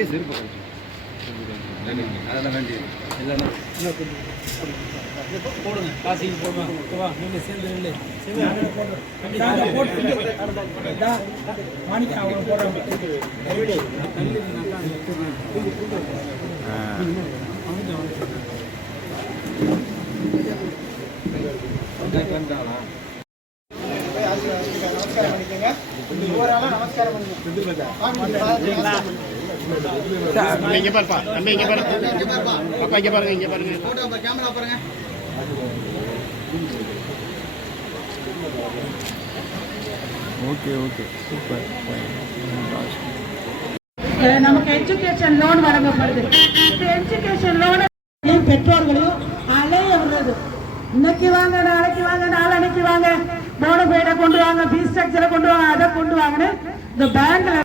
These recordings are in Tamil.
ஏன் செருப்பு அதெல்லாம் வேண்டிய எல்லாமே போடுங்க, காசையும் போடுங்க. நீங்கள் சேர்ந்து இல்லை மாணிக்க அவங்க போடுறாங்க. இங்க பாருப்பா, நம்ம இங்க பாருங்க, அப்பா இங்க பாருங்க, இங்க பாருங்க, போட்டோ கேமரா பாருங்க. Okay okay super. நமக்கு எஜுகேஷன் லோன் வழங்கப்படுது. இந்த எஜுகேஷன் லோன் பெற்றோர்களையும் அலைய விடுறது. இன்னைக்கு வாங்க, நாளைக்கு வாங்க, நாளன்னைக்கு வாங்க, போனபைடை கொண்டு வாங்க, ஃபீஸ் ஸ்ட்ரக்சரை கொண்டு வாங்க, அதை கொண்டு வாங்கன்னு இந்த பேங்க்ல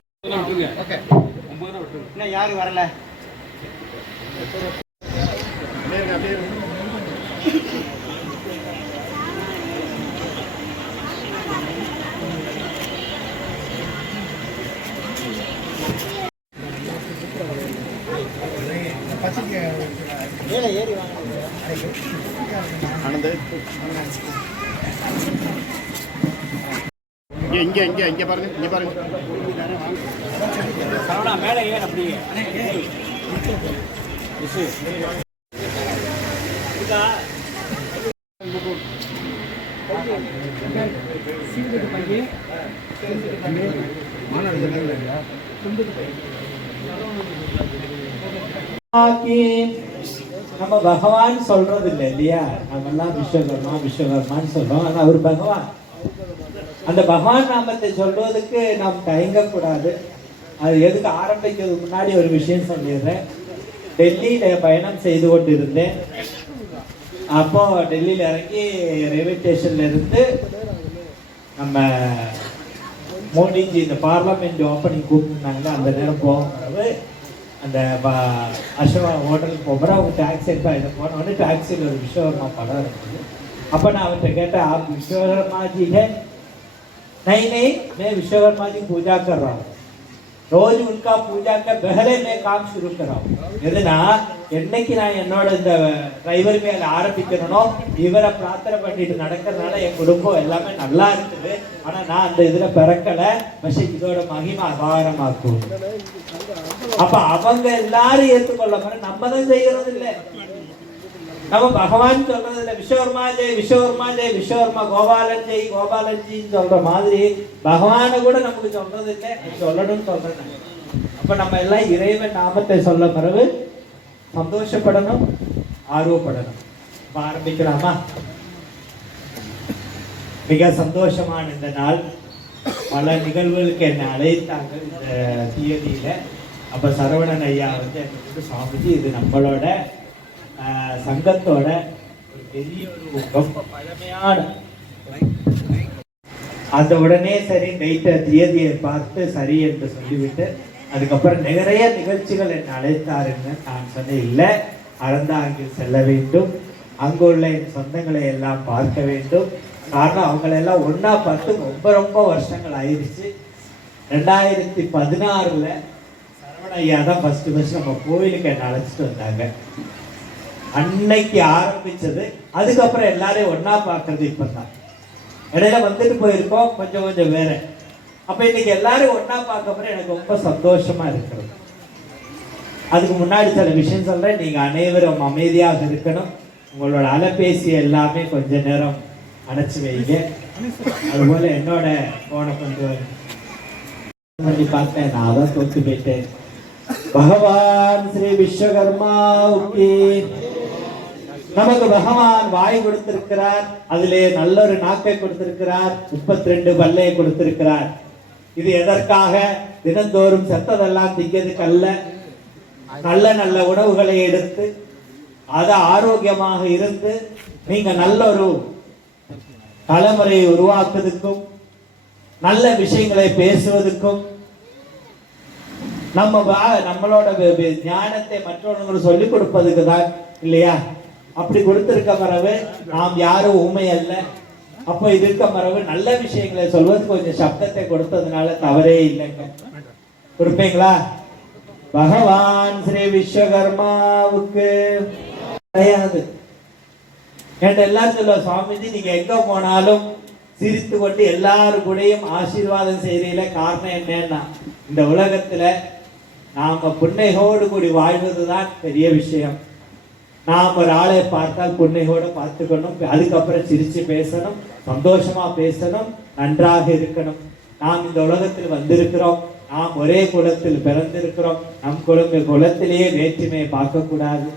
யாரு வரல ஏறி வாங்க. இங்க இங்க இங்க பாருங்க, இங்க பாருங்க. மேல ஏன் அப்படியே நம்ம பகவான் சொல்றது இல்லை இல்லையா? நம்ம எல்லாம் விஸ்வகர்மா விஸ்வகர்மான்னு சொல்றோம். ஆனா அவர் பகவான். அந்த பகவான் நாமத்தை சொல்வதற்கு நாம் தயங்கக்கூடாது. அது எதுக்கு ஆரம்பிக்கிறதுக்கு முன்னாடி ஒரு விஷயம் சொல்லிடுறேன். டெல்லியில பயணம் செய்து கொண்டு இருந்தேன். அப்போ டெல்லியில இறங்கி ரயில்வே ஸ்டேஷன்ல இருந்து நம்ம மோடிஜி இந்த பார்லமெண்ட் ஓப்பனிங் கூப்பிட்டுருந்தாங்க. அந்த நேரம் போகும்போது அந்த அசோகா ஹோட்டலுக்கு போகிற அவங்க டாக்ஸி எடுப்பா இதை போனோடனே டாக்ஸியில் ஒரு விஸ்வகர்மா படம் இருக்குது. அப்போ நான் அவர்கிட்ட கேட்டேன், आप विश्वकर्मा जी है? नहीं मैं विश्वकर्मा जी पूजा कर रहा हूँ. रोज उनका पूजा का पहले मैं काम शुरू कर रहा हूँ. எதுனா என்னைக்கு நான் என்னோட இந்த டிரைவர் மேல ஆரம்பிக்கணும்னோ இவரை பிரார்த்தனை பண்ணிட்டு நடக்கிறதுனால என் குடும்பம் எல்லாமே நல்லா இருக்குது. ஆனா நான் அந்த இதுல பிறக்கல. പക്ഷെ இதோட மகிமை அபாரமாக்கும். அப்ப அவங்க எல்லாரும் ஏற்றுக்கொள்ள மாதிரி நம்ம தான் செய்யறது இல்லை. நம்ம பகவான் சொல்றது இல்லை. விஸ்வகர்மா ஜெய் விஸ்வகர்மா ஜெய் விஸ்வகர்மா கோபாலன் ஜெய் கோபாலன் ஜின்னு சொல்ற மாதிரி பகவானை கூட நமக்கு சொல்றது இல்லை. சொல்லணும்னு சொல்றேன். அப்ப நம்ம எல்லாம் இறைவன் நாமத்தை சொல்ல பிறகு சந்தோஷப்படணும், ஆர்வப்படணும். ஆரம்பிக்கலாமா? மிக சந்தோஷமான இந்த நாள். பல நிகழ்வுகளுக்கு என்னை அழைத்தாங்க இந்த தியதியில. அப்ப சரவணன் ஐயா வந்து எனக்கு சுவாமிஜி இது நம்மளோட சங்கத்தோட ஒரு பெரிய ஒரு ரொம்ப பழமையான அந்த உடனே சரி டேட்டை தியதியை பார்த்து சரி என்று சொல்லிவிட்டு அதுக்கப்புறம் நிறைய நிகழ்ச்சிகள் என்னை அழைத்தாருன்னு நான் சொன்னேன். இல்லை, அறந்தாங்கில் செல்ல வேண்டும், அங்குள்ள என் சொந்தங்களை எல்லாம் பார்க்க வேண்டும். காரணம் அவங்களெல்லாம் ஒன்னா பார்த்து ரொம்ப ரொம்ப வருஷங்கள் ஆயிடுச்சு. 2016 சரவண ஐயா தான் ஃபர்ஸ்ட் நம்ம கோயிலுக்கு என்னை அழைச்சிட்டு வந்தாங்க. அன்னைக்கு ஆரம்பிச்சது. அதுக்கப்புறம் எல்லாரையும் ஒன்னா பார்க்கறது இப்பதான். இடையில வந்துட்டு போயிருக்கோம் கொஞ்சம் கொஞ்சம் வேற. அப்ப இன்னைக்கு எல்லாரும் ஒன்னா பார்க்க எனக்கு ரொம்ப சந்தோஷமா இருக்கிறது. அதுக்கு முன்னாடி சில விஷயம் சொல்றேன். நீங்க அனைவரும் அமைதியாக இருக்கணும். உங்களோட அலைபேசி எல்லாமே கொஞ்ச நேரம் அணைச்சு வைங்க. அதுபோல என்னோட போனை கொஞ்சம் பண்ணி பார்த்தேன். நான் அதான் தோத்து போயிட்டேன். பகவான் ஸ்ரீ விஸ்வகர்மாவுக்கு நமக்கு பகவான் வாய் கொடுத்திருக்கிறார். அதிலே நல்ல ஒரு நாக்கை கொடுத்திருக்கிறார். 32 பல்லையை கொடுத்திருக்கிறார். இது எதற்காக? தினந்தோறும் செத்ததெல்லாம் திங்கிறதுக்கு அல்ல, நல்ல நல்ல உணவுகளை எடுத்து அது ஆரோக்கியமாக இருந்து நீங்க நல்ல ஒரு தலைமுறையை உருவாக்குவதற்கும் நல்ல விஷயங்களை பேசுவதற்கும் நம்மளோட ஞானத்தை மற்றவர்களுக்கு சொல்லிக் கொடுப்பதுக்கு தான் இல்லையா? அப்படி கொடுத்திருக்க மரபு. நாம் யாரும் ஊமை அல்ல. அப்போ இது இருக்க மரபு நல்ல விஷயங்களை சொல்வது கொஞ்சம் சப்தத்தை கொடுத்ததுனால தவறே இல்லைங்க. கொடுப்பீங்களா? பகவான் ஸ்ரீ விஸ்வகர்மாவுக்கு கிடையாது. என்கிட்ட எல்லாரும் சொல்லுவா, சுவாமிஜி நீங்க எங்க போனாலும் சிரித்து கொண்டு எல்லாரு கூடயும் ஆசீர்வாதம் செய்யறீல, காரணம் என்னன்னா இந்த உலகத்துல நாம புன்னையோடு கூடி வாழ்வதுதான் பெரிய விஷயம். நாம் ஒரு ஆளை பார்த்தால் புன்னையோட பார்த்துக்கணும், அதுக்கப்புறம் சிரிச்சு பேசணும், சந்தோஷமா பேசணும், நன்றாக இருக்கணும். நாம் இந்த உலகத்தில் வந்திருக்கிறோம், நாம் ஒரே குலத்தில் பிறந்திருக்கிறோம். நம் குலத்திலேயே வேற்றுமையை பார்க்க கூடாது.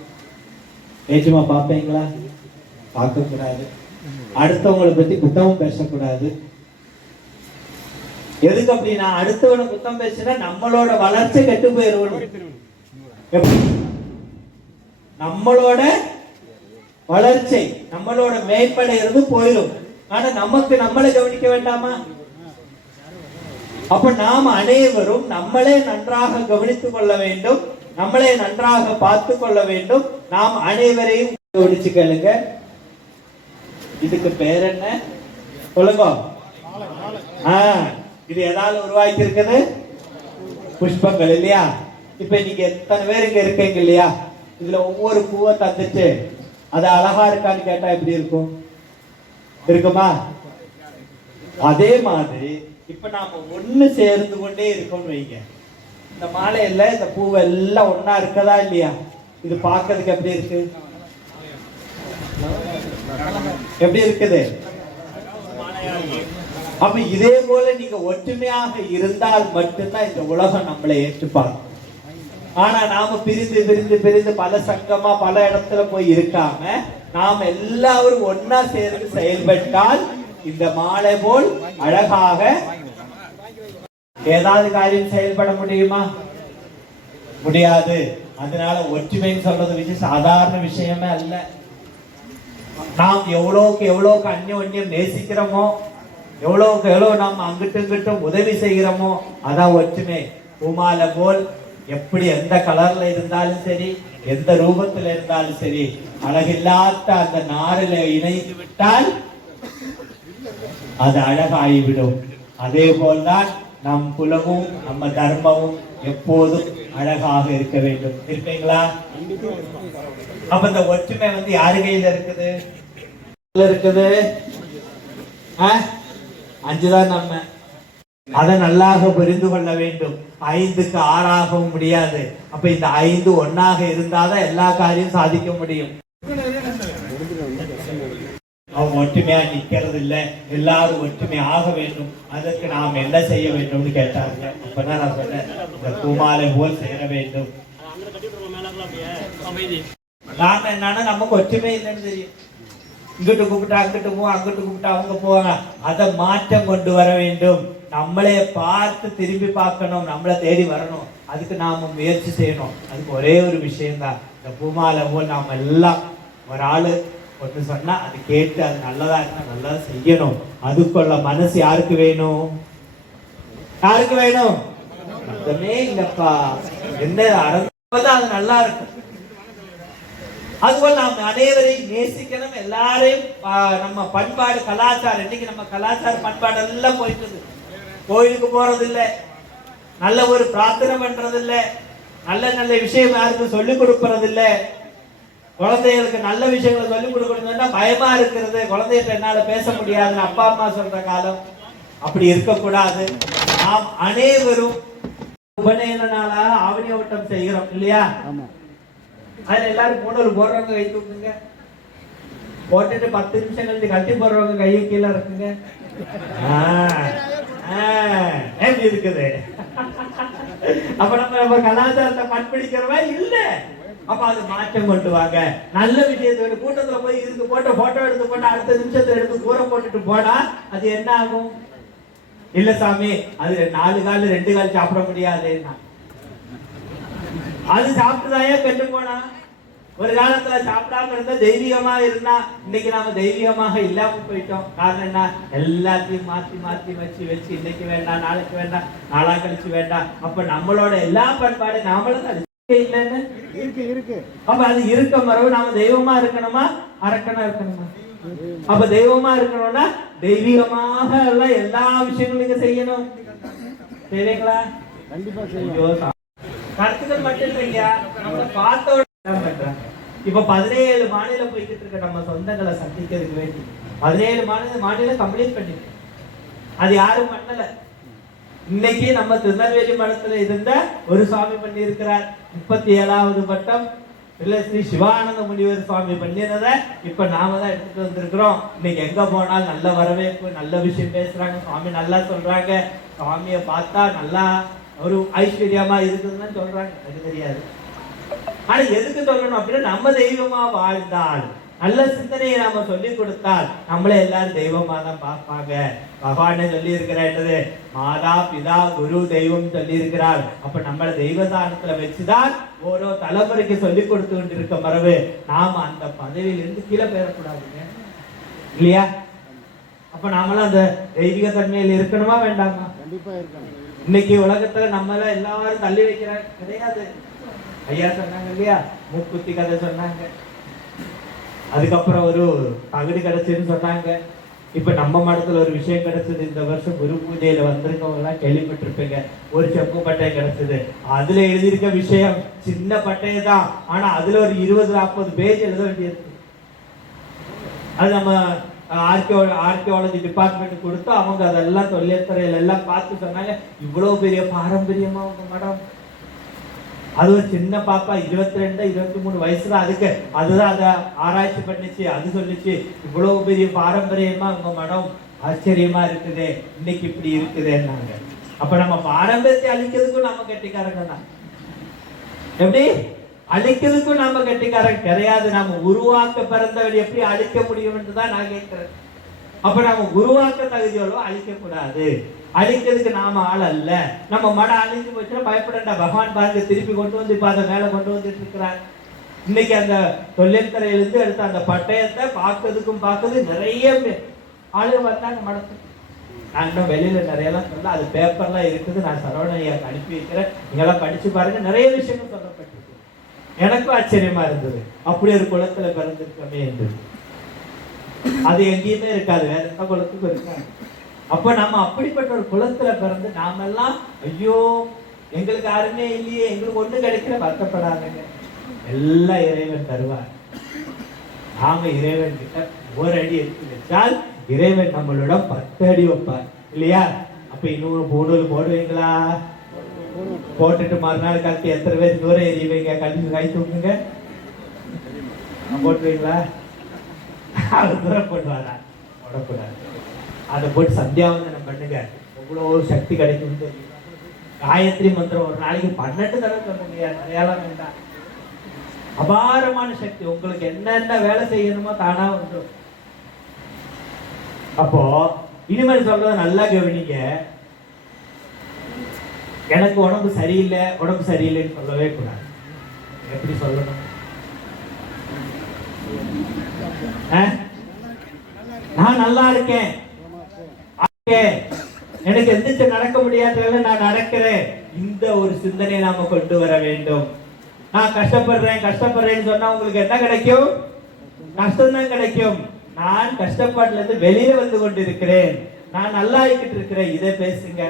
வேற்றுமை பார்ப்பீங்களா? பார்க்க கூடாது. அடுத்தவங்களை பத்தி குத்தமும் பேசக்கூடாது. எதுக்கு அப்படின்னா அடுத்தவனை குத்தம் பேசினா நம்மளோட வளர்ச்சி கெட்டு போயிருவோம். நம்மளோட வளர்ச்சி, நம்மளோட மேம்படைகிறது போயிடும். ஆனா நமக்கு நம்மளை கவனிக்க வேண்டாமா? அப்ப நாம் அனைவரும் நம்மளே நன்றாக கவனித்துக் கொள்ள வேண்டும், நம்மளே நன்றாக பார்த்து கொள்ள வேண்டும். நாம் அனைவரையும் கவனிச்சு கேளுங்க. இதுக்கு பேர் என்ன சொல்லுங்க? இது எதாவது உருவாக்கி இருக்குது? புஷ்பங்கள் இல்லையா? இப்ப நீங்க எத்தனை பேர் இங்க இருக்கீங்க இல்லையா? இதுல ஒவ்வொரு பூவை தந்துச்சு அது அழகா இருக்கான்னு கேட்டா எப்படி இருக்கும்? இருக்குமா? அதே மாதிரி இப்ப நாம ஒண்ணு சேர்ந்து கொண்டே இருக்கோம்னு வைங்க. இந்த மாலையில இந்த பூவை எல்லாம் ஒன்னா இருக்கதா இல்லையா? இது பார்க்கிறதுக்கு எப்படி இருக்கு? எப்படி இருக்குது? அப்ப இதே போல நீங்க ஒற்றுமையாக இருந்தால் மட்டும்தான் இந்த உலகம் நம்மளை ஏற்றுப்பாங்க. ஆனா நாம பிரிந்து பிரிந்து பிரிந்து பல சங்கமா பல இடத்துல போய் இருக்காம நாம எல்லாரும் ஒன்னா சேர்ந்து செயல்பட்டால் இந்த மாலை போல் அழகாக ஏதாவது காரியம் செயல்பட முடியுமா? முடியாது. அதனால ஒற்றுமைன்னு சொல்றது சாதாரண விஷயமே அல்ல. நாம் எவ்வளவுக்கு எவ்வளவுக்கு அந்யோன்யம் நேசிக்கிறோமோ, எவ்வளவுக்கு எவ்வளவு நாம் அங்கிட்டும் இங்கிட்டும் உதவி செய்கிறோமோ அதான் ஒற்றுமை. பூமாலை போல் எப்படி எந்த கலர்ல இருந்தாலும் சரி, எந்த ரூபத்தில் இருந்தாலும் சரி, அழகில்லாத அந்த நாரில இணைந்து விட்டால் அது அழகாகிவிடும். அதே போல்தான் நம் குலமும் நம்ம தர்மமும் எப்போதும் அழகாக இருக்க வேண்டும். இருப்பீங்களா? அப்ப இந்த ஒற்றுமை யாரு கையில இருக்குது? அஞ்சுதான். நம்ம அதை நல்லாக புரிந்து கொள்ள வேண்டும். 5க்கு 6ஆகவும் முடியாது. அப்ப இந்த 5 ஒன்னாக இருந்தாதான் எல்லா காரியம் சாதிக்க முடியும். அவங்க ஒற்றுமையா நிக்கிறது இல்ல, எல்லாரும் ஒற்றுமை ஆக வேண்டும். அதற்கு நாம் என்ன செய்ய வேண்டும்னு கேட்டாங்க. அப்பதான் நான் சொன்னேன், இந்த பூமாலை போல் சேர வேண்டும். காரணம் என்னன்னா நமக்கு ஒற்றுமை இல்லைன்னு தெரியும். இங்கிட்டு கூப்பிட்டா அங்கிட்டு போவோம், அங்கிட்டு கூப்பிட்டா அவங்க போவாங்க. அதை மாற்றம் கொண்டு வர வேண்டும். நம்மளே பார்த்து திரும்பி பார்க்கணும், நம்மளை தேடி வரணும். அதுக்கு நாம முயற்சி செய்யணும். அதுக்கு ஒரே ஒரு விஷயம்தான், இந்த பூமாலை போல் நாம எல்லாம் ஒரு ஆளு ஒன்று சொன்னா அது கேட்டு அது நல்லதா இருந்தா நல்லதா செய்யணும். அதுக்குள்ள மனசு யாருக்கு வேணும்? யாருக்கு வேணும்? அர்த்தமே இல்லப்பா. என்ன அறந்தான் அது நல்லா இருக்கும். அதுபோல் நாம் அனைவரையும் நேசிக்கணும். எல்லாரையும் நம்ம பண்பாடு கலாச்சாரம், இன்னைக்கு நம்ம கலாச்சார பண்பாடு எல்லாம் போயிட்டு, கோயிலுக்கு போறது இல்லை, நல்ல ஒரு பிரார்த்தனை பண்றது இல்லை, நல்ல நல்ல விஷயம் யாருக்கும் சொல்லிக் கொடுக்கறது இல்லை. குழந்தைகளுக்கு நல்ல விஷயங்களை சொல்லிக் கொடுக்கணும்னா பயமா இருக்கிறது. குழந்தைகிட்ட என்னால பேச முடியாதுன்னு அப்பா அம்மா சொல்ற காலம். அப்படி இருக்கக்கூடாது. நாம் அனைவரும் உபநயனால ஆவணி ஓட்டம் செய்கிறோம் இல்லையா? அதுல எல்லாரும் பூணூல் போடுறவங்க கை தூக்குங்க, போட்டுட்டு 10 நிமிஷம் கழிச்சு கட்டி போடுறவங்க கையை கீழே இருக்குங்க. எப்படி இருக்குது? அப்ப நம்ம கலாச்சாரத்தை பண்பிடிக்கிறவா இல்ல. அப்ப அது மாற்றம் கொண்டு வாங்க. நல்ல விஷயத்தை கூட்டத்துல போய் இருக்கு போட்ட போட்டோ எடுத்து போட்டா அடுத்த நிமிஷத்துல எடுத்து தூரம் போட்டுட்டு போனா அது என்ன ஆகும்? இல்ல சாமி, அது 4 கால் 2 கால் சாப்பிட முடியாதுன்னா அது சாப்பிட்டுதாயே கெட்டு போனா. ஒரு காலத்துல சாப்பிடாம இருந்தா தெய்வீகமா இருந்தா, இன்னைக்கு நாம தெய்வீகமாக இல்லாம போயிட்டோம். காரணம் என்ன? எல்லாத்தையும் மாத்தி மாத்தி வச்சு இன்னைக்கு வேண்டாம், நாளைக்கு வேண்டாம், நாளா கழிச்சு வேண்டாம். அப்ப நம்மளோட எல்லா பண்பாடு நாமளும் இல்லைன்னு இருக்கு. அப்ப அது இருக்க மரபு. நாம தெய்வமா இருக்கணுமா, அரக்கனா இருக்கணுமா? அப்ப தெய்வமா இருக்கணும்னா தெய்வீகமாக எல்லாம் எல்லா விஷயங்களும் செய்யணும். சரிங்களா? கண்டிப்பா செய்யும். கருத்துக்கள் மட்டும் இல்லைங்க, நம்மள பார்த்த உடனே பண்றாங்க. இப்ப 17 மாநிலம் போய்கிட்டு இருக்க நம்ம சொந்தங்களை சந்திக்கிறதுக்கு வேண்டி 17 மாநிலம் கம்ப்ளீட் பண்ணிட்டு அது யாரும் பண்ணல. இன்னைக்கு நம்ம திருநெல்வேலி மடத்துல இருந்த ஒரு சுவாமி பண்ணி இருக்கிறார் 37வது பட்டம். இல்ல ஸ்ரீ சிவானந்த முனிவர் சுவாமி பண்ணினத இப்ப நாம தான் எடுத்துட்டு வந்திருக்கிறோம். இன்னைக்கு எங்க போனாலும் நல்ல வரவேற்பு, நல்ல விஷயம் பேசுறாங்க, சுவாமி நல்லா சொல்றாங்க, சுவாமிய பார்த்தா நல்லா ஒரு ஐஸ்வர்யமா இருக்குதுன்னு சொல்றாங்க. எனக்கு தெரியாது. ஆனா எதுக்கு சொல்லணும் அப்படின்னா, நம்ம தெய்வமா வாழ்ந்தால், நல்ல சிந்தனையை நாம சொல்லி கொடுத்தால் நம்மள எல்லாரும் தெய்வமா தான் பார்ப்பாங்க. பகவானே சொல்லி இருக்கிறது, மாதா பிதா குரு தெய்வம் சொல்லி இருக்கிறார். அப்ப நம்மள தெய்வதானத்துல வச்சுதான் ஓரோ தலைமுறைக்கு சொல்லி கொடுத்து கொண்டு இருக்க மரபு. நாம அந்த பதவியிலிருந்து கீழே பெறக்கூடாதுங்க, இல்லையா? அப்ப நாமெல்லாம் அந்த தெய்வீக தன்மையில் இருக்கணுமா வேண்டாமா? கண்டிப்பா இருக்கணும். இன்னைக்கு உலகத்துல நம்மள எல்லாரும் தள்ளி வைக்கிறாங்க கிடையாது. ஐயா சொன்னாங்க இல்லையா, மூக்குத்தி கதை சொன்னாங்க, அதுக்கப்புறம் ஒரு தகுதி கிடைச்சதுன்னு சொன்னாங்க. இப்ப நம்ம மடத்துல ஒரு விஷயம் கிடைச்சது. இந்த வருஷம் குரு பூஜையில வந்திருக்கவங்க எல்லாம் கேள்விப்பட்டிருப்பீங்க, ஒரு செப்பு பட்டை கிடைச்சது. அதுல எழுதியிருக்க விஷயம் சின்ன பட்டையை தான், ஆனா அதுல ஒரு 20-40 பேஜ் எழுத வேண்டியது. அது நம்ம ஆர்கியோலஜி டிபார்ட்மெண்ட் கொடுத்து அவங்க அதெல்லாம் தொல்லியத்துறையில எல்லாம் பார்த்து சொன்னாங்க, இவ்வளவு பெரிய பாரம்பரியமா உங்க மடம். அது ஒரு சின்ன பாப்பா 22-23 வயசுல அதுதான் அதை ஆராய்ச்சி பண்ணிச்சு. அது சொல்லிச்சு, இவ்வளவு பெரிய பாரம்பரியமா உங்க மடம் ஆச்சரியமா இருக்குது, இன்னைக்கு இப்படி இருக்குதுன்னாங்க. அப்ப நம்ம பாரம்பரியத்தை அழிக்கிறதுக்கும் நம்ம கெட்டிக்காரங்க தான். எப்படி அழிக்கிறதுக்கும் நாம கெட்டிக்காரங்க கிடையாது. நாம உருவாக்க பிறந்தவர் எப்படி அழிக்க முடியும் என்றுதான் நான் கேட்கிறேன். அப்ப நம்ம உருவாக்க தகுதியோட அழிக்க கூடாது. அழிக்கிறதுக்கு நாம ஆள் அல்ல. நம்ம மடம் அழிஞ்சு போச்சுன்னா பயப்படண்டா. பகவான் பாருங்க திருப்பி கொண்டு வந்து இப்ப அதை மேல கொண்டு வந்துட்டு இருக்கிறார். இன்னைக்கு அந்த தொழில்துறையிலிருந்து எடுத்த அந்த பட்டயத்தை பார்க்கறது நிறைய ஆளுங்க வந்தாங்க மடத்துக்கு. நான் இன்னும் வெளியில நிறைய எல்லாம் சொல்ல, அது பேப்பர்லாம் இருக்குது, நான் சரவணையாக்கு அனுப்பி வைக்கிறேன், நீங்கெல்லாம் படிச்சு பாருங்க. நிறைய விஷயங்கள் சொல்லப்பட்டிருக்கு. எனக்கும் ஆச்சரியமா இருந்தது, அப்படி ஒரு குளத்துல பிறந்திருக்கமே என்று. அது எங்கேயுமே இருக்காது, வேற எந்த குளத்துக்கும் இருக்காது. அப்ப நம்ம அப்படிப்பட்ட ஒரு குளத்துல பிறந்து நாமெல்லாம் ஐயோ எங்களுக்கு யாருமே இல்லையே, எங்களுக்கு ஒண்ணு கிடைக்கிற வருத்தப்படாதுங்க. எல்லாம் இறைவன் தருவார். நாம இறைவன் கிட்ட ஒரு அடி எடுத்து வச்சால் இறைவன் நம்மளோட 10 அடி வைப்பார், இல்லையா? அப்ப இன்னொரு போடுவீங்களா? போட்டுட்டு மறுநாள் கழிச்சு எத்தனை பேர் தூரம் எறிவீங்க? கழிச்சு கை தூக்குங்க, போட்டுவீங்களா? அது தூரம் போட்டுவாரா? போடக்கூடாது. அதை போட்டு சந்தியாவந்தனம் பண்ணுங்க, எவ்வளவு சக்தி கிடைக்கும். காயத்ரி மந்திரம் ஒரு நாளைக்கு 12 தடவை சொல்லுங்க, நிறையாலாம் வேண்டாம். அபாரமான சக்தி. உங்களுக்கு என்னென்ன வேலை செய்யணுமோ தானா வந்துடும். அப்போ இனிமேல் சொல்றத நல்லா கவனிங்க. எனக்கு உடம்பு சரியில்லைன்னு சொல்லவே கூடாது. எப்படி சொல்லணும்? நான் நல்லா இருக்கேன், எனக்கு எந்திரிச்சு நடக்க முடியாதவங்க நான் நடக்கிறேன். இந்த ஒரு சிந்தனையை நாம கொண்டு வர வேண்டும். நான் கஷ்டப்படுறேன்னு சொன்னா உங்களுக்கு என்ன கிடைக்கும்? கஷ்டம் தான் கிடைக்கும். நான் கஷ்டப்பாட்டுல இருந்து வெளியே வந்து கொண்டிருக்கிறேன், நான் நல்லா ஆகிக்கிட்டு இருக்கிறேன், இதை பேசுங்க.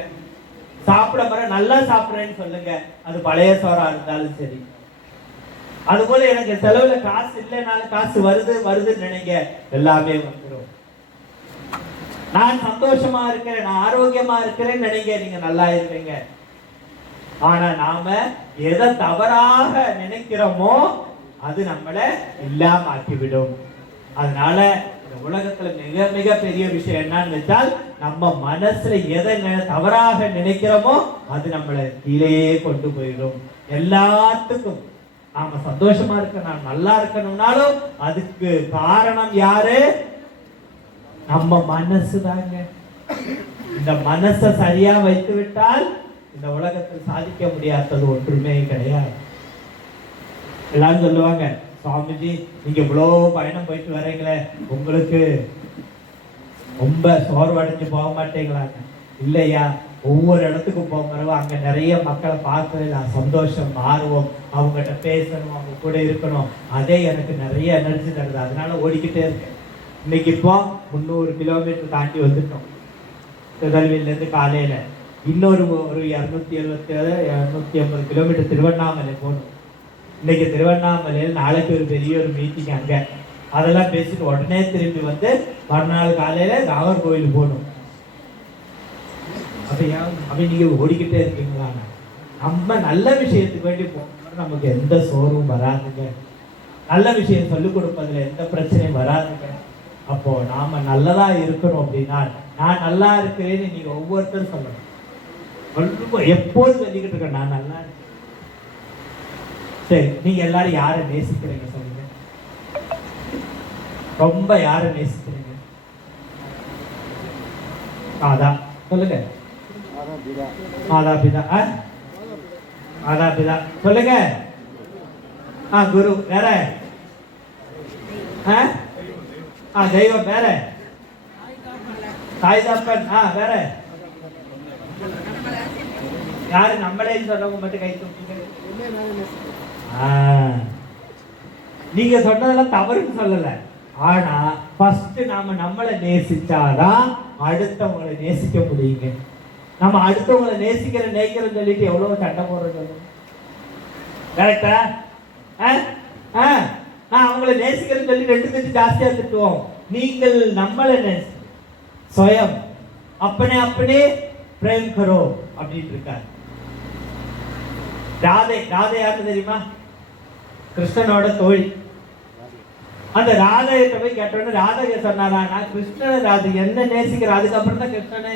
சாப்பிட வர நல்லா சாப்பிடுறேன்னு சொல்லுங்க. அது பழைய சோறா இருந்தாலும் சரி. அது போல எனக்கு செலவுல காசு இல்லைனாலும் காசு வருதுன்னு நினைங்க, எல்லாமே வந்துடும். நான் சந்தோஷமா இருக்கிறேன், நான் ஆரோக்கியமா இருக்கிறேன்னு நினைங்க, நீங்க நல்லா இருப்பீங்க. ஆனா நாம எதை தவறாக நினைக்கிறோமோ அது நம்மளை இல்லாம ஆக்கிவிடும். அதனால இந்த உலகத்துல மிக மிக பெரிய விஷயம் என்னன்னு வச்சால், நம்ம மனசுல எதை தவறாக நினைக்கிறோமோ அது நம்மளை கீழே கொண்டு போயிடும். எல்லாத்துக்கும் நாம சந்தோஷமா இருக்கணும், நல்லா இருக்கணும்னாலும் அதுக்கு காரணம் யாரு? நம்ம மனசு தாங்க. இந்த மனசை சரியா வைத்து விட்டால் இந்த உலகத்தில் சாதிக்க முடியாதது ஒன்றுமே கிடையாது. எல்லாரும் சொல்லுவாங்க, சுவாமிஜி நீங்க இவ்வளவு பயணம் போயிட்டு வரீங்களே, உங்களுக்கு ரொம்ப சோர்வடைஞ்சு போக மாட்டீங்களாங்க? இல்லையா, ஒவ்வொரு இடத்துக்கும் போகிறவங்க அங்க நிறைய மக்களை பார்க்கறது சந்தோஷம், ஆர்வம், அவங்ககிட்ட பேசணும், அவங்க கூட இருக்கணும், அதே எனக்கு நிறைய எனர்ஜி தருது. அதனால ஓடிக்கிட்டே இருக்கேன். இன்னைக்கு இப்போ 300 கிலோமீட்டர் தாண்டி வந்துட்டோம் திருநெல்வேலியிலேருந்து காலையில. இன்னொரு ஒரு 277 250 கிலோமீட்டர் திருவண்ணாமலை போகணும். இன்னைக்கு திருவண்ணாமலையில் நாளைக்கு ஒரு பெரிய ஒரு மீட்டிங் அங்க, அதெல்லாம் பேசிட்டு உடனே திரும்பி வந்து மறுநாள் காலையில நாகர்கோவில் போகணும். அப்ப நீங்க ஓடிக்கிட்டே இருக்கீங்களா? நம்ம நல்ல விஷயத்துக்கு வேண்டி போகணும், நமக்கு எந்த சோர்வும் வராதுங்க. நல்ல விஷயம் சொல்லிக் கொடுப்பதுல எந்த பிரச்சனையும் வராதுங்க. அப்போ நாம நல்லதா இருக்கணும் அப்படின்னா, நான் நல்லா இருக்கிறேன்னு நீங்க ஒவ்வொருத்தரும் சொல்லணும். எப்போதும் சொல்லிக்கிட்டு இருக்க நான் நல்லா இருக்கேன். சரி, நீங்க எல்லாரும் யாரை நேசிக்கிறீங்க சொல்லுங்க. ரொம்ப யாரை நேசிக்கிறீங்க? அதான் சொல்லுங்க. மாதா பிதா. மாதா பிதா சொல்லுங்க. குரு வேற? தெய்வம் வேற? தாய் தப்பன் வேற? யாரு? நம்மளே சொல்றவங்க மட்டும் கை தூக்குங்க. நீங்க சொன்னதெல்லாம் தவறுன்னு சொல்லல. ஆனா ஃபர்ஸ்ட் நாம நம்மளை நேசிச்சாதான் அடுத்தவங்களை நேசிக்க முடியுங்க. நம்ம அடுத்தவங்களை நேசிக்கிறேன்னு சொல்லிட்டு எவ்வளவு சண்டை போடுறது கரெக்டா? நான் அவங்களை நேசிக்கிறேன்னு சொல்லி 2 திட்டு ஜாஸ்தியா திட்டுவோம். நீங்கள் நம்மளை சுயம் அப்பனே அப்பனே பிரேம் கரோ அப்படின்னு இருக்காரு. ராதை யாரு தெரியுமா? கிருஷ்ணனோட தோழி. அந்த ராதையிட்ட போய் கேட்டோன்னு ராதை சொன்னாரா, நான் கிருஷ்ணனை ராதை என்ன நேசிக்கிறேன், அதுக்கப்புறம் தான் கிருஷ்ணனே.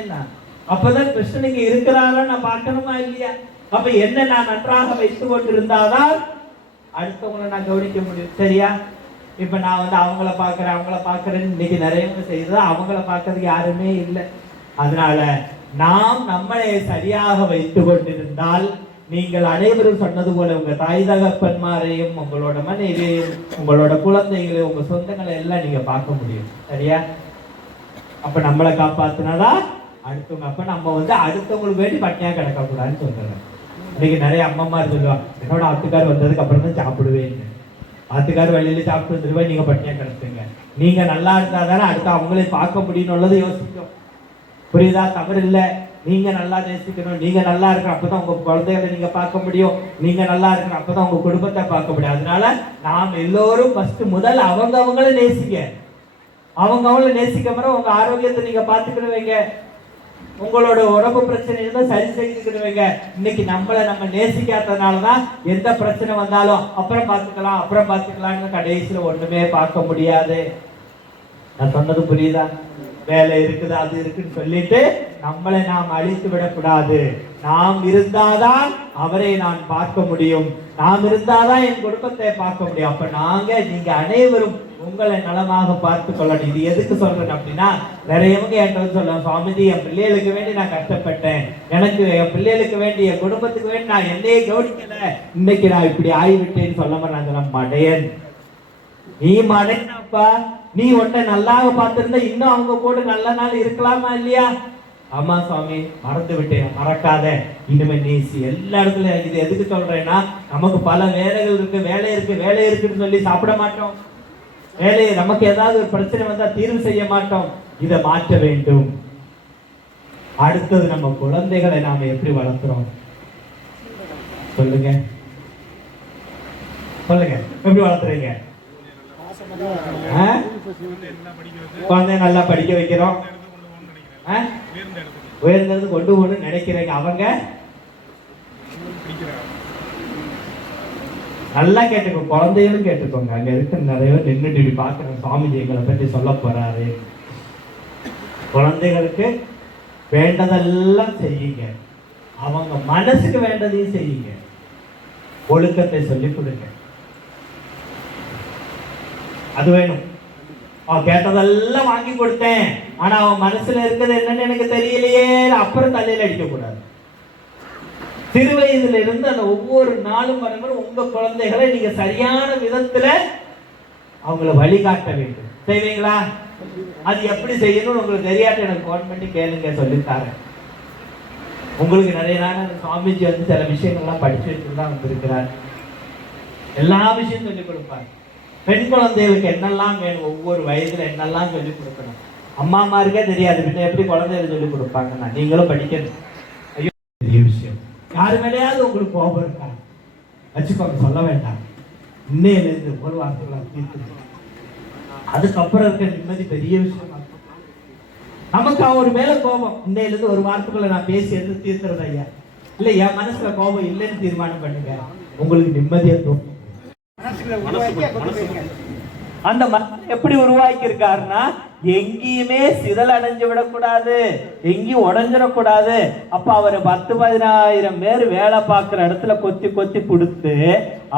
அப்பதான் கிருஷ்ணனுக்கு இருக்கிறாரா நான் பார்க்கணுமா இல்லையா? அப்ப என்ன நான் நன்றாக வைத்துக் கொண்டிருந்தாதான் அடுத்தவங்களை நான் கவனிக்க முடியும். சரியா? இப்ப நான் வந்து அவங்கள பாக்குறேன்னு இன்னைக்கு நிறைய செய்தது, அவங்கள பார்க்கறதுக்கு யாருமே இல்லை. அதனால நாம் நம்மளை சரியாக வைத்துக் கொண்டிருந்தால், நீங்கள் அனைவரும் சொன்னது போல உங்க தாய் தகப்பன்மாரையும் உங்களோட மனைவியையும் உங்களோட குழந்தைகளையும் உங்க சொந்தங்களை எல்லாம் நீங்க பார்க்க முடியும். சரியா? அப்ப நம்மளை காப்பாத்தினாதான் அடுத்தவங்க. அப்ப நம்ம வந்து அடுத்தவங்களுக்கு வேண்டி பட்டினியா கிடக்க கூடாதுன்னு சொல்றேன். இன்னைக்கு நிறைய அம்மாமார் சொல்லுவாங்க, என்னோட ஆத்துக்கார் வந்ததுக்கு அப்புறம் தான் சாப்பிடுவேன். ஆத்துக்கார் வெளியில சாப்பிட்டு வந்துருவேன், நீங்க பட்டினியா கிடக்குங்க. நீங்க நல்லா இருந்தா தானே அடுத்து அவங்களே பார்க்க முடியும்னு யோசிக்கும். புரியுதா? தவறு இல்லை. நீங்க நல்லா நேசிக்கணும், நீங்க நல்லா இருக்கணும், அப்பதான் உங்க குழந்தைகளை நீங்க பார்க்க முடியும். நீங்க நல்லா இருக்கணும், அப்பதான் உங்க குடும்பத்தை பார்க்க முடியும். அதனால நாம் எல்லோரும் ஃபர்ஸ்ட் முதல் அவங்கள நேசிங்க. அவங்கள நேசிக்க பிறகு உங்க ஆரோக்கியத்தை நீங்க பார்த்துக்கிடுவீங்க. உங்களோட உடம்பு பிரச்சனை இருந்தா சரி செய்துக்கிடுவீங்க. இன்னைக்கு நம்மளை நம்ம நேசிக்காததுனாலதான் எந்த பிரச்சனை வந்தாலும் அப்புறம் பார்த்துக்கலாம்னு கடைசியில ஒண்ணுமே பார்க்க முடியாது. நான் சொன்னது புரியுதா? வேலை இருக்குது, அது இருக்குன்னு சொல்லிட்டு நம்மளை நாம் அழித்து விடக்கூடாது. நாம் இருந்தாதான் அவரை நான் பார்க்க முடியும், நாம் இருந்தாதான் என் குடும்பத்தை பார்க்க முடியும். அப்ப நீங்க அனைவரும் உங்களை நலமாக பார்த்து கொள்ளணும். இது எதுக்கு சொல்றேன் அப்படின்னா, நிறையவங்க என்கிட்ட சொல்லுவேன், சுவாமிஜி என் பிள்ளைகளுக்கு வேண்டி நான் கஷ்டப்பட்டேன், எனக்கு என் பிள்ளைகளுக்கு வேண்டி என் குடும்பத்துக்கு வேண்டி நான் என்னையே கவனிக்கல, இன்னைக்கு நான் இப்படி ஆகிவிட்டேன்னு சொல்ல மாட்டாங்க. மடையன், நீ மடையனப்பா. நீ உன்னை நல்லாக பார்த்திருந்தா இன்னும் அவங்க கூட நல்ல நாள் இருக்கலாமா இல்லையா? ஆமா சுவாமி, மறந்து விட்டேன். மறக்காத, இனிமே நேசி. எல்லா இடத்துலயும் இது எதுக்கு சொல்றேன்னா, நமக்கு பல வேலைகள் இருக்கு, வேலை இருக்குன்னு சொல்லி சாப்பிட மாட்டோம். வேலையை நமக்கு ஏதாவது ஒரு பிரச்சனை வந்தா தீர்வு செய்ய மாட்டோம். இதை மாற்ற வேண்டும். அடுத்தது நம்ம குழந்தைகளை நாம எப்படி வளர்க்கிறோம் சொல்லுங்க. எப்படி வளர்த்துறீங்க? குழந்தைய நல்லா படிக்க வைக்கிறோம், உயர்ந்தது கொண்டு போகணும்னு நினைக்கிறீங்க. அவங்க நல்லா கேட்டுக்கோங்க, குழந்தைகளும் கேட்டுக்கோங்க. அங்க இருக்க நிறைய பேர் நின்றுட்டு இப்படி பாக்குறேன், சுவாமிஜி எங்களை பற்றி சொல்ல போறாரு. குழந்தைகளுக்கு வேண்டதெல்லாம் செய்யுங்க, அவங்க மனசுக்கு வேண்டதையும் செய்யுங்க. ஒழுக்கத்தை சொல்லிக் கொடுங்க, அது வேணும். அவன் கேட்டதெல்லாம் வாங்கி கொடுத்தேன், ஆனா அவன் மனசுல இருக்கிறது என்னன்னு எனக்கு தெரியலையே, அப்புறம் தலையில அடிக்க கூடாது. சிறு வயதுல இருந்து அந்த ஒவ்வொரு நாளும் வரும்போது உங்க குழந்தைகளை நீங்க சரியான விதத்துல அவங்கள வழிகாட்ட வேண்டும். செய்வீங்களா? அது எப்படி செய்யணும்னு உங்களுக்கு தெரியாட்டு எனக்கு போன் பண்ணி கேளுங்க, சொல்லித்தாரேன். உங்களுக்கு நிறைய நாள் சுவாமிஜி வந்து சில விஷயங்கள்லாம் படிச்சு வச்சுட்டு தான் வந்திருக்கிறார். எல்லா விஷயம் சொல்லிக் கொடுப்பாரு. பெண் குழந்தைகளுக்கு என்னெல்லாம் வேணும், ஒவ்வொரு வயதுல என்னெல்லாம் சொல்லிக் கொடுக்கணும், அம்மாமாருக்கே தெரியாது, பின்ன எப்படி குழந்தைகள் சொல்லிக் கொடுப்பாங்கன்னா நீங்களும் படிக்கணும். பெரிய விஷயம். யாரு மேலேயாவது உங்களுக்கு கோபம் இருக்கா வச்சுக்கோங்க, சொல்ல வேண்டாம். இன்னையிலிருந்து ஒரு வாரத்துக்குள்ள தீர்த்து, அதுக்கப்புறம் இருக்க நிம்மதி பெரிய விஷயம். நமக்கு அவர் மேல கோபம், இன்னையிலிருந்து ஒரு வாரத்துக்குள்ள நான் பேசி எடுத்து தீர்த்துறது ஐயா. இல்ல என் மனசுல கோபம் இல்லைன்னு தீர்மானம் பண்ணுங்க, உங்களுக்கு நிம்மதியா தோணும். அந்த மனசை எப்படி உருவாக்கி இருக்காருன்னா, எங்கேயுமே சிதல் அடைஞ்சு விடக்கூடாது, எங்கேயும் உடஞ்சிடக்கூடாது. அப்ப அவர் 10,000-10,000 பேர் வேலை பார்க்கிற இடத்துல கொத்தி கொத்தி கொடுத்து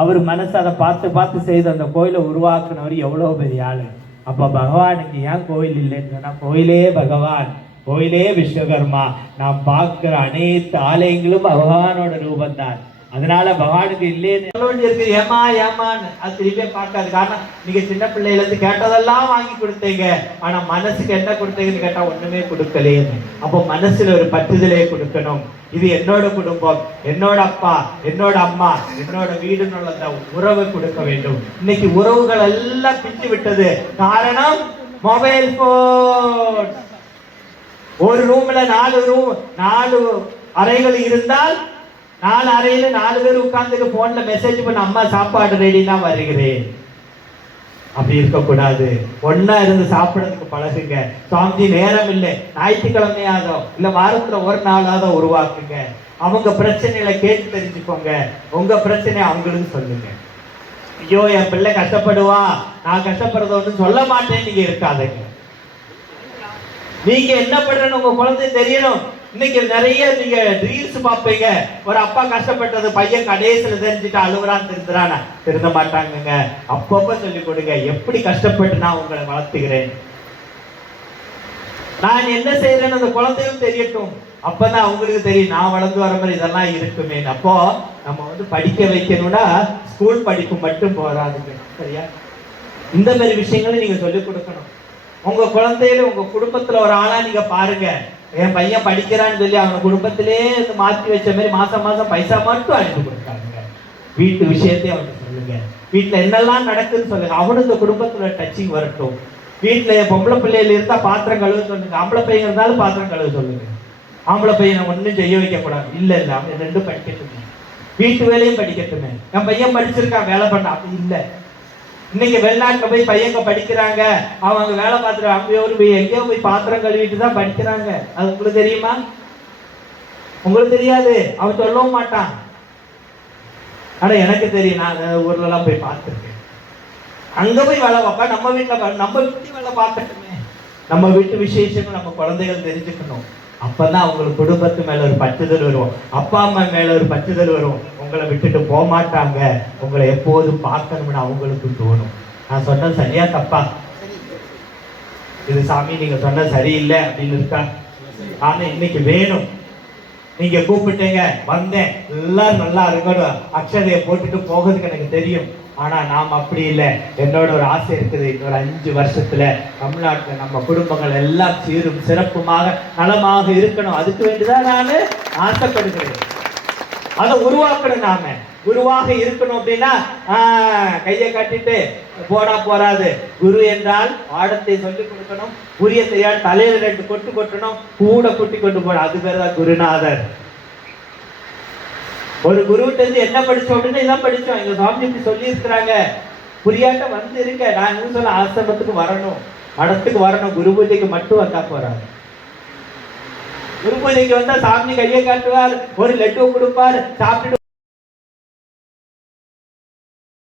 அவர் மனசு அதை பார்த்து பார்த்து செய்து அந்த கோயிலை உருவாக்குனவர் எவ்வளவு பெரிய ஆளு. அப்ப பகவானுக்கு ஏன் கோயில் இல்லைன்னு சொன்னா, கோயிலே பகவான், கோயிலே விஸ்வகர்மா. நாம் பார்க்கிற அனைத்து ஆலயங்களும் பகவானோட ரூபந்தான். அதனால பகவானுக்கு இல்லைன்னு இருக்கு. ஏமா ஏமான்னு அது திரும்பியே பார்க்காது. காரணம், நீங்க சின்ன பிள்ளையில இருந்து கேட்டதெல்லாம் வாங்கி கொடுத்தீங்க, ஆனா மனசுக்கு என்ன கொடுத்தீங்கன்னு கேட்டா ஒண்ணுமே கொடுக்கலையே. அப்போ மனசுல ஒரு பற்றுதலே கொடுக்கணும். இது என்னோட குடும்பம், என்னோட அப்பா, என்னோட அம்மா, என்னோட வீடுன்னு உறவை கொடுக்க வேண்டும். இன்னைக்கு உறவுகள் எல்லாம் பிச்சு விட்டது. காரணம் மொபைல் போன். ஒரு ரூம்ல 4 அறைகள் இருந்தால் 4 அறையில 4 பேர் உட்கார்ந்து போன்ல மெசேஜ் பண்ண, அம்மா சாப்பாடு ரெடினா வருகிறேன். அப்படி இருக்கக்கூடாது. ஒன்னா இருந்து சாப்பிடறதுக்கு பழகுங்க. சுவாமி நேரம் இல்லை, ஞாயிற்றுக்கிழமையாதோ இல்ல வாரத்துல ஒரு நாளாதோ உருவாக்குங்க. அவங்க பிரச்சனைகளை கேட்டு தெரிஞ்சுக்கோங்க, உங்க பிரச்சனை அவங்களுக்கு சொல்லுங்க. ஐயோ என் பிள்ளை கஷ்டப்படுவா, நான் கஷ்டப்படுறதோன்னு சொல்ல மாட்டேன்னு நீங்க இருக்காதீங்க. நீங்க என்ன பண்றன்னு உங்க குழந்தை தெரியணும். இன்னைக்கு நிறைய நீங்க ரீல்ஸ் பார்ப்பீங்க, ஒரு அப்பா கஷ்டப்பட்டது பையன் கடைசியில தெரிஞ்சுட்டு அழுகுறான்னு திருந்த மாட்டாங்க. அப்பப்ப சொல்லி கொடுங்க, எப்படி கஷ்டப்பட்டு நான் உங்களை வளர்த்துக்கிறேன், நான் என்ன செய்யறேன்னு அந்த குழந்தையும் தெரியட்டும். அப்பதான் அவங்களுக்கு தெரியும் நான் வளர்ந்து வர மாதிரி இதெல்லாம் இருக்குமே. அப்போ நம்ம படிக்க வைக்கணும்னா ஸ்கூல் படிப்பு மட்டும் போராதுங்க, சரியா? இந்த மாதிரி விஷயங்களை நீங்க சொல்லிக் கொடுக்கணும். உங்க குழந்தையில உங்க குடும்பத்துல ஒரு ஆளா நீங்க பாருங்க. என் பையன் படிக்கிறான்னு சொல்லி அவன குடும்பத்திலே மாற்றி வச்ச மாதிரி மாசம் மாசம் பைசா மட்டும் அனுப்பி கொடுத்தாங்க. வீட்டு விஷயத்தையும் அவனுக்கு சொல்லுங்க, வீட்டுல என்னெல்லாம் நடக்குதுன்னு சொல்லுங்க. அவனுக்கு குடும்பத்துல டச்சிங் வரட்டும். வீட்டுல பொம்பளை பிள்ளையில இருந்தா பாத்திரம் கழுவ சொல்லுங்க, ஆம்பளை பையன் இருந்தாலும் பாத்திரம் கழுவ சொல்லுங்க. ஆம்பளை பையனை ஒன்னும் செய்ய வைக்க கூடாது. இல்ல அவன் 2 படிக்கட்டுமே, வீட்டு வேலையும் படிக்கட்டுமே. என் பையன் படிச்சிருக்கான் வேலை பண்ண, அப்படி இல்லை. இன்னைக்கு வெளிநாட்டுல போய் பையங்க படிக்கிறாங்க, அவங்க வேலை பார்த்துட்டு அவங்க எங்கேயோ போய் பாத்திரம் கழுவிட்டு தான் படிக்கிறாங்க. அது உங்களுக்கு தெரியுமா? உங்களுக்கு தெரியாது, அவன் சொல்லவும் மாட்டான். ஆனா எனக்கு தெரியும், நான் ஊர்ல எல்லாம் போய் பார்த்துருக்கேன். அங்க போய் வேலை பார்ப்பா, நம்ம வீட்டுல நம்ம வீட்டு வேலை பார்க்கட்டுமே. நம்ம வீட்டு விசேஷங்கள் நம்ம குழந்தைகள் தெரிஞ்சுக்கணும். அப்பதான் அவங்களுக்கு குடும்பத்து மேல ஒரு பற்றுதல் வரும், அப்பா அம்மா மேல ஒரு பற்றுதல் வரும். உங்களை விட்டுட்டு போக மாட்டாங்க, உங்களை எப்போதும் பார்க்கணும்னு அவங்களுக்கு தோணும். நான் சொன்னது சரியா தப்பா? இது சாமி நீங்க சொன்னது சரியில்லை அப்படின்னு இருக்கா? ஆனா இன்னைக்கு வேணும். நீங்க கூப்பிட்டீங்க, வந்தேன், எல்லாரும் நல்லா இருக்கணும், அக்ஷதையை போட்டுட்டு போகிறதுக்கு எனக்கு தெரியும். ஆனா நாம் அப்படி இல்லை. என்னோட ஒரு ஆசை இருக்குது, இன்னொரு 5 வருஷத்துல தமிழ்நாட்டுல நம்ம குடும்பங்கள் எல்லாம் சீரும் சிறப்புமாக நலமாக இருக்கணும். அதுக்கு வேண்டிதான் நான் ஆசைப்படுகிறேன். அதை உருவாக்கணும். நாம குருவாக இருக்கணும் அப்படின்னா கையை கட்டிட்டு போடா போறாது. குரு என்றால் பாடத்தை சொல்லிக் கொடுக்கணும், புரிய தெரியாது தலையில 2 கொட்டு கொட்டணும், கூட குட்டி கொண்டு போட, அது பேர் தான் குருநாதர். ஒரு குருவிட்ட இருந்து என்ன படிச்சோம் அப்படின்னா இதான் படிச்சோம். எங்க சுவாமி இப்படி சொல்லி இருக்கிறாங்க. புரியாட்ட வந்து இருங்க, நான் என்ன சொல்ல, ஆசிரமத்துக்கு வரணும், மடத்துக்கு வரணும். குரு பூஜைக்கு மட்டும் வந்தா போறாங்க. குரு பூஜைக்கு வந்தா சாமி கையை காட்டுவார், ஒரு லட்டு கொடுப்பார், சாப்பிட்டு